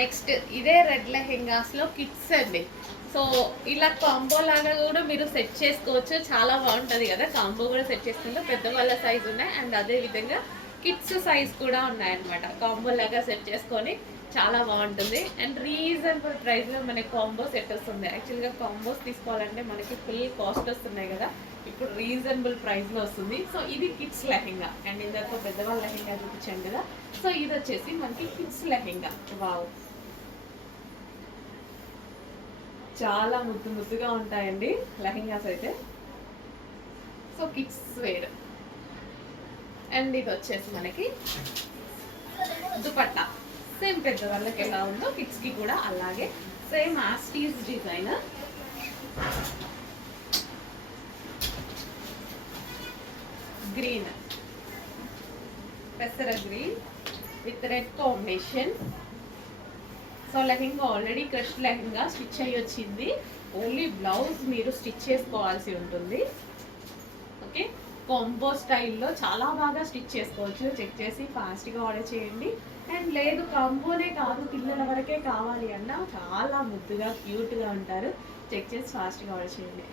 Next ఇదే red లెహెంగాస్లో kids అండి. So ఇలా కాంబో లాగా కూడా మీరు సెట్ చేసుకోవచ్చు, చాలా బాగుంటుంది కదా. కాంబో కూడా సెట్ చేసుకుంటే పెద్దవాళ్ళ సైజ్ ఉన్నాయి అండ్ అదే విధంగా కిడ్స్ సైజ్ కూడా ఉన్నాయన్నమాట. కాంబో లాగా సెట్ చేసుకొని చాలా బాగుంటుంది అండ్ రీజనబుల్ ప్రైస్లో మనకి కాంబో సెట్ వస్తుంది. యాక్చువల్గా కాంబోస్ తీసుకోవాలంటే మనకి ఫుల్ కాస్ట్ వస్తున్నాయి కదా, ఇప్పుడు రీజనబుల్ ప్రైస్లో వస్తుంది. సో ఇది కిడ్స్ లెహెంగా అండ్ ఇందాక పెద్దవాళ్ళ లెహెంగా చూపించాను కదా, సో ఇది వచ్చేసి మనకి కిడ్స్ లెహెంగా. వావ్, చాలా ముద్దు ముద్దుగా ఉంటాయండి లెహెంగాస్ అయితే. సో కిడ్స్ వేర్ అండ్ ఇది వచ్చేసి మనకి దుపట్టా. సేమ్ పెద్దవాళ్ళకి ఎలా ఉందో కిడ్స్కి కూడా అలాగే సేమ్ ఆస్టీస్ డిజైన్. గ్రీన్, పెసర green with red combination. So lehenga already crush lehenga stitch అయ్యి వచ్చింది, ఓన్లీ బ్లౌజ్ మీరు స్టిచ్ చేసుకోవాల్సి ఉంటుంది. ఓకే, కాంబో స్టైల్లో చాలా బాగా స్టిచ్ చేసుకోవచ్చు. చెక్ చేసి ఫాస్ట్గా ఆర్డర్ చేయండి. అండ్ లేదు కాంబోనే కాదు పిల్లల వరకే కావాలి అన్న చాలా ముద్దుగా క్యూట్గా ఉంటారు, చెక్ చేసి ఫాస్ట్గా ఆర్డర్ చేయండి.